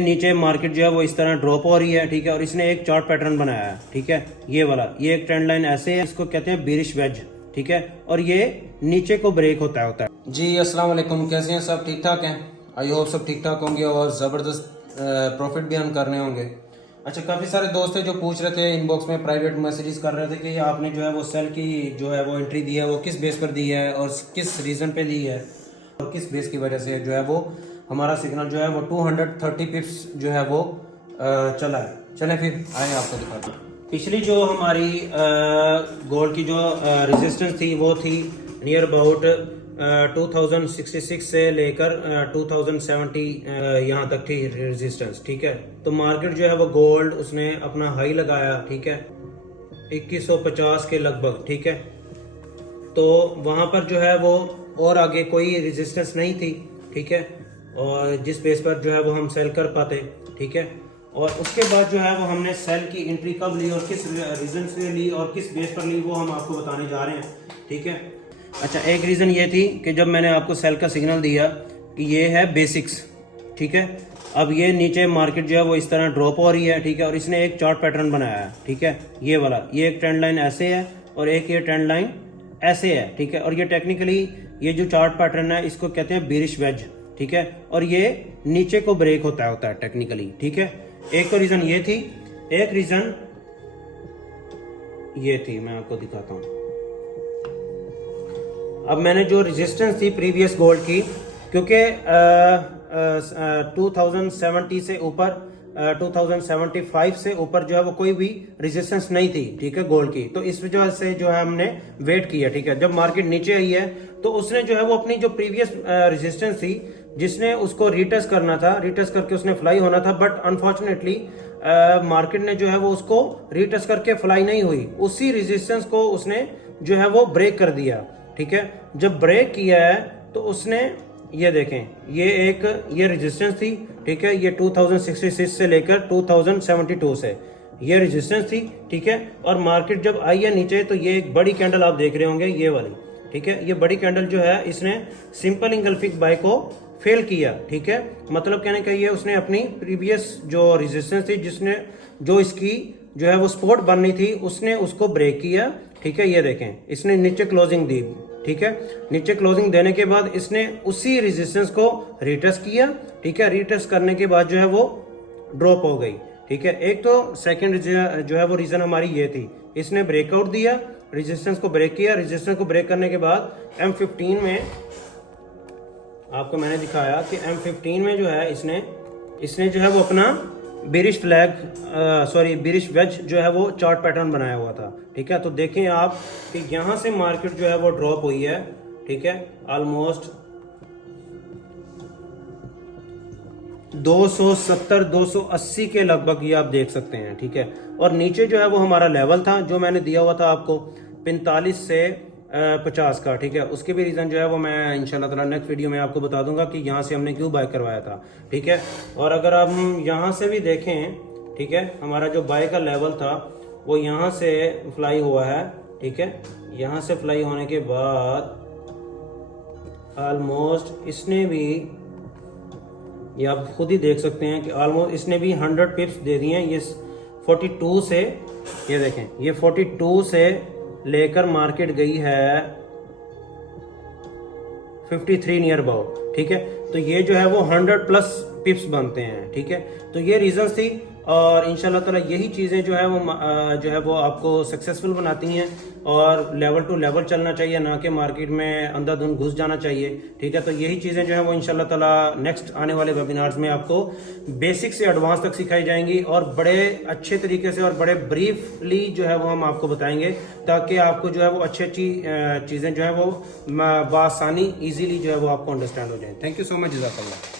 नीचे मार्केट जो है वो इस तरह ड्रॉप हो रही है, ठीक है। और इसने एक चार्ट पैटर्न बनाया है, ठीक है। ये वाला, ये एक ट्रेंड लाइन ऐसे है, इसको कहते हैं बेरिश वेज, ठीक है। और ये नीचे को ब्रेक होता है जी। अस्सलाम वालेकुम, कैसे हैं सब? ठीक ठाक हैं? आई होप सब ठीक ठाक होंगे और ज़बरदस्त प्रॉफिट भी हम कर रहे होंगे। अच्छा, काफ़ी सारे दोस्त हैं जो पूछ रहे थे, इनबॉक्स में प्राइवेट मैसेजेस कर रहे थे कि आपने जो है वो सेल की जो है वो एंट्री दी है, वो किस बेस पर दी है और किस रीज़न पे दी है और किस बेस की वजह से जो है वो हमारा सिग्नल जो है वो 230 पिप्स जो है वो चला है। चलें फिर आए आपको दिखाते हैं। पिछली जो हमारी गोल्ड की जो रेजिस्टेंस थी वो थी नियर अबाउट 2066 से लेकर 2070 यहाँ तक थी रेजिस्टेंस, ठीक है। तो मार्केट जो है वो गोल्ड उसने अपना हाई लगाया, ठीक है, 2150 के लगभग, ठीक है। तो वहाँ पर जो है वो और आगे कोई रेजिस्टेंस नहीं थी, ठीक है, और जिस बेस पर जो है वो हम सेल कर पाते, ठीक है। और उसके बाद जो है वो हमने सेल की एंट्री कब ली और किस रीज़न से ली और किस बेस पर ली वो हम आपको बताने जा रहे हैं, ठीक है। अच्छा, एक रीज़न ये थी कि जब मैंने आपको सेल का सिग्नल दिया कि ये है बेसिक्स, ठीक है। अब ये नीचे मार्केट जो है वो इस तरह ड्रॉप हो रही है, ठीक है। और इसने एक चार्ट पैटर्न बनाया है, ठीक है। ये वाला, ये एक ट्रेंड लाइन ऐसे है और एक ये ट्रेंड लाइन ऐसे है, ठीक है। और ये टेक्निकली ये जो चार्ट पैटर्न है इसको कहते हैं बेरिश वेज, ठीक है। और ये नीचे को ब्रेक होता है टेक्निकली, ठीक है। एक तो रीजन ये थी, एक रीजन ये थी, मैं आपको दिखाता हूं। अब मैंने जो रेजिस्टेंस थी प्रीवियस गोल्ड की, क्योंकि 2070 से ऊपर 2075 से ऊपर जो है वो कोई भी रेजिस्टेंस नहीं थी, ठीक है, गोल्ड की। तो इस वजह से जो है हमने वेट किया, ठीक है। जब मार्केट नीचे आई है तो उसने जो है वो अपनी जो प्रीवियस रेजिस्टेंस थी जिसने उसको रीटेस्ट करना था, रीटेस्ट करके उसने फ्लाई होना था, बट अनफॉर्चुनेटली मार्केट ने जो है वो उसको रीटेस्ट करके फ्लाई नहीं हुई। उसी रेजिस्टेंस को उसने जो है वो ब्रेक कर दिया, ठीक है। जब ब्रेक किया है तो उसने, ये देखें, ये रेजिस्टेंस थी, ठीक है। ये 2066 से लेकर 2072 से ये रेजिस्टेंस थी, ठीक है। और मार्केट जब आई है नीचे तो ये एक बड़ी कैंडल आप देख रहे होंगे, ये वाली, ठीक है। ये बड़ी कैंडल जो है इसने सिंपल इंगल्फिक बाय को फेल किया, ठीक है। मतलब कहने का ये, उसने अपनी प्रीवियस जो रेजिस्टेंस थी जिसने जो इसकी जो है वो सपोर्ट बननी थी उसने उसको ब्रेक किया, ठीक है। ये देखें, इसने नीचे क्लोजिंग दी, ठीक है। नीचे क्लोजिंग देने के बाद इसने उसी रेजिस्टेंस को रीटेस्ट किया, ठीक है। रीटेस्ट करने के बाद जो है वो ड्रॉप हो गई, ठीक है। एक तो सेकंड जो है वो रीजन हमारी ये थी, इसने ब्रेकआउट दिया, रेजिस्टेंस को ब्रेक किया। रेजिस्टेंस को ब्रेक करने के बाद M15 में आपको मैंने दिखाया कि M15 में जो है इसने जो है वो अपना बेरिश बेरिश वेज जो है वो चार्ट पैटर्न बनाया हुआ था, ठीक है। तो देखें आप कि यहां से मार्केट जो है वो ड्रॉप हुई है, ठीक है, ऑलमोस्ट 270-280 के लगभग, ये आप देख सकते हैं, ठीक है। और नीचे जो है वो हमारा लेवल था जो मैंने दिया हुआ था आपको 45 से 50 का, ठीक है। उसके भी रीज़न जो है वो मैं इंशाल्लाह ताला नेक्स्ट वीडियो में आपको बता दूंगा कि यहाँ से हमने क्यों बाय करवाया था, ठीक है। और अगर हम यहाँ से भी देखें, ठीक है, हमारा जो बाय का लेवल था वो यहाँ से फ्लाई हुआ है, ठीक है। यहाँ से फ्लाई होने के बाद ऑलमोस्ट इसने भी, ये आप खुद ही देख सकते हैं कि ऑलमोस्ट इसने भी 100 पिप्स दे दिए हैं। ये 42 से, ये देखें, ये 42 से लेकर मार्केट गई है 53 नियर अबाउट, ठीक है। तो ये जो है वो 100+ पिप्स बनते हैं, ठीक है। तो ये रीजंस थी और इंशाल्लाह ताला यही चीज़ें जो है वो आपको सक्सेसफुल बनाती हैं। और लेवल टू लेवल चलना चाहिए, ना कि मार्केट में अंधाधुंध घुस जाना चाहिए, ठीक है। तो यही चीज़ें जो है वो इंशाल्लाह ताला नेक्स्ट आने वाले वेबिनार्स में आपको बेसिक से एडवांस तक सिखाई जाएंगी और बड़े अच्छे तरीके से और बड़े ब्रीफली जो है वो हम आपको बताएंगे, ताकि आपको जो है वो अच्छी चीज़ें जो है वो बआसानी ईजीली जो है वो आपको अंडरस्टैंड हो जाए। थैंक यू सो मच, जज़ाकल्लाह।